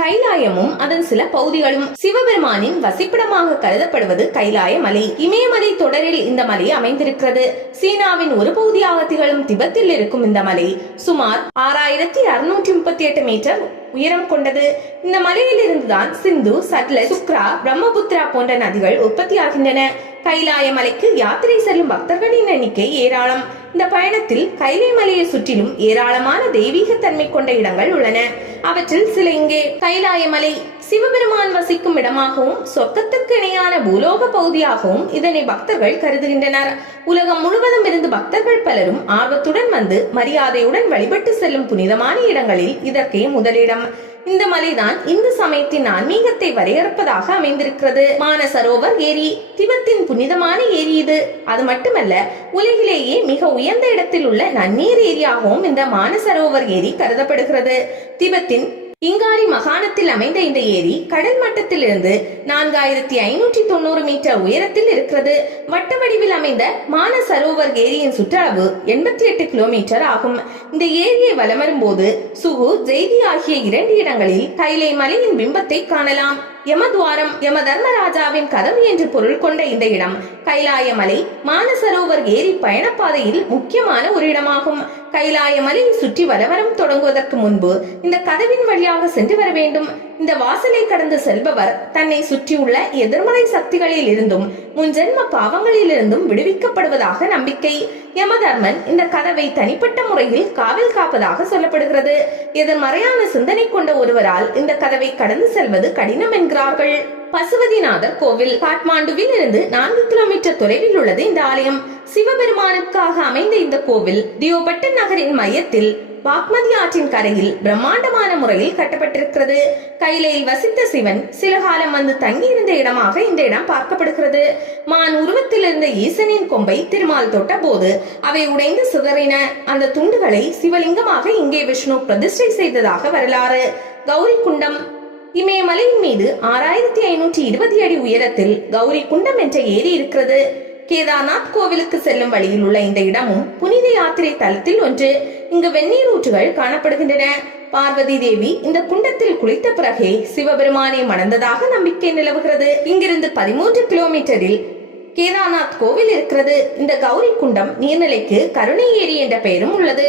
கைலாயமும் அதன் சில பகுதிகளும் சிவபெருமானின் வசிப்பிடமாக கருதப்படுவது கைலாய மலை. இமயமலை தொடரில் இந்த மலை அமைந்திருக்கிறது. சீனாவின் ஒரு பகுதியாக திகழும் திபெத்தில் இருக்கும் இந்த மலை சுமார் 6638 மீட்டர் உயரம் கொண்டது. இந்த மலையில் இருந்துதான் சிந்து, சட்லஜ், சுக்ரா, பிரம்மபுத்திரா போன்ற நதிகள் உற்பத்தியாகின்றன. கைலாய மலைக்கு யாத்திரை செல்லும் பக்தர்களின் எண்ணிக்கை ஏராளம். இந்த பயணத்தில் கைலை மலையை சுற்றிலும் ஏராளமான தெய்வீக தன்மை கொண்ட இடங்கள் உள்ளன. அவற்றில் சில இங்கே. கைலாய மலை சிவபெருமான் வசிக்கும் இடமாகவும் சொர்க்கத்துக்கு இணையான பூலோக பகுதியாகவும் இதனை பக்தர்கள் கருதுகின்றனர். உலகம் முழுவதும் இருந்து பக்தர்கள் பலரும் ஆர்வத்துடன் வந்து மரியாதையுடன் வழிபட்டு செல்லும் புனிதமான இடங்களில் இதற்கே முதலிடம். இந்த மலைதான் இந்து சமயத்தின் ஆன்மீகத்தை வரையறுப்பதாக அமைந்திருக்கிறது. மானசரோவர் ஏரி திபெத்தின் புனிதமான ஏரி இது. அது மட்டுமல்ல, உலகிலேயே மிக உயர்ந்த இடத்தில் உள்ள நன்னீர் ஏரியாகவும் இந்த மானசரோவர் ஏரி கருதப்படுகிறது. திபெத்தின் இங்காரி மாகாணத்தில் அமைந்த இந்த ஏரி கடல் மட்டத்திலிருந்து 4590 மீட்டர் உயரத்தில் இருக்கிறது. வட்ட வடிவில் அமைந்த மானசரோவர் ஏரியின் சுற்றளவு 88 கிலோமீட்டர் ஆகும். இந்த ஏரியை வலம் வரும்போது சுகு, ஜெய்தி ஆகிய 2 இடங்களில் கைலை மலையின் பிம்பத்தை காணலாம். யமத்வாரம், யம தர்மராஜாவின் கதவு என்று பொருள் கொண்ட இந்த இடம் கைலாய மலை மானசரோவர் ஏரி பயணப்பாதையில் முக்கியமான ஒரு இடமாகும். கைலாய மலையை சுற்றி வலவரம் தொடங்குவதற்கு முன்பு இந்த கதவின் வழியாக சென்று வர வேண்டும். இந்த வாசலை கடந்து செல்பவர் தன்னை சுற்றியுள்ள எதிர்மறை சக்திகளில் இருந்தும் முன்ஜென்ம பாவங்களில் இருந்தும் விடுவிக்கப்படுவதாக நம்பிக்கை. யமதர்மன் இந்த கதவை தனிப்பட்ட முறையில் காவல் காப்பதாக சொல்லப்படுகிறது. எதிர்மறையான சிந்தனை கொண்ட ஒருவரால் இந்த கதவை கடந்து செல்வது கடினம் என்கிறார்கள். பசுபதிநாதர் கோவில் காட்மாண்டுவில் இருந்து 4 கிலோமீட்டர் தொலைவில் உள்ளது இந்த ஆலயம். சிவபெருமானுக்காக அமைந்த இந்த கோவில் தியோபட்டன் நகரின் மையத்தில் பாக்மதி ஆற்றின் கரையில் பிரம்மாண்டமான முறையில் கட்டப்பட்டிருக்கிறது. கைலையில் வசித்த சிவன் சில காலம் வந்து தங்கியிருந்த இடமாக இந்த இடம் பார்க்கப்படுகிறது. மான் உருவத்தில் இருந்த ஈசனின் கொம்பை திருமால் தொட்ட போது அவை உடைந்து சிதறின. அந்த துண்டுகளை சிவலிங்கமாக இங்கே விஷ்ணு பிரதிஷ்டை செய்ததாக வரலாறு. கௌரி குண்டம் இமயமலையின் மீது 6520 அடி உயரத்தில் கௌரி குண்டம் என்ற ஏரி இருக்கிறது. கேதார்நாத் கோவிலுக்கு செல்லும் வழியில் உள்ள இந்த இடமும் புனித யாத்திரை தலத்தில் ஒன்று. இங்கு வெந்நீர் ஊற்றுகள் காணப்படுகின்றன. பார்வதி தேவி இந்த குண்டத்தில் குளித்த பிறகே சிவபெருமானை மணந்ததாக நம்பிக்கை நிலவுகிறது. இங்கிருந்து 13 கிலோமீட்டரில் கேதார்நாத் கோவில் இருக்கிறது. இந்த கௌரி குண்டம் நீர்நிலைக்கு கருணை ஏரி என்ற பெயரும் உள்ளது.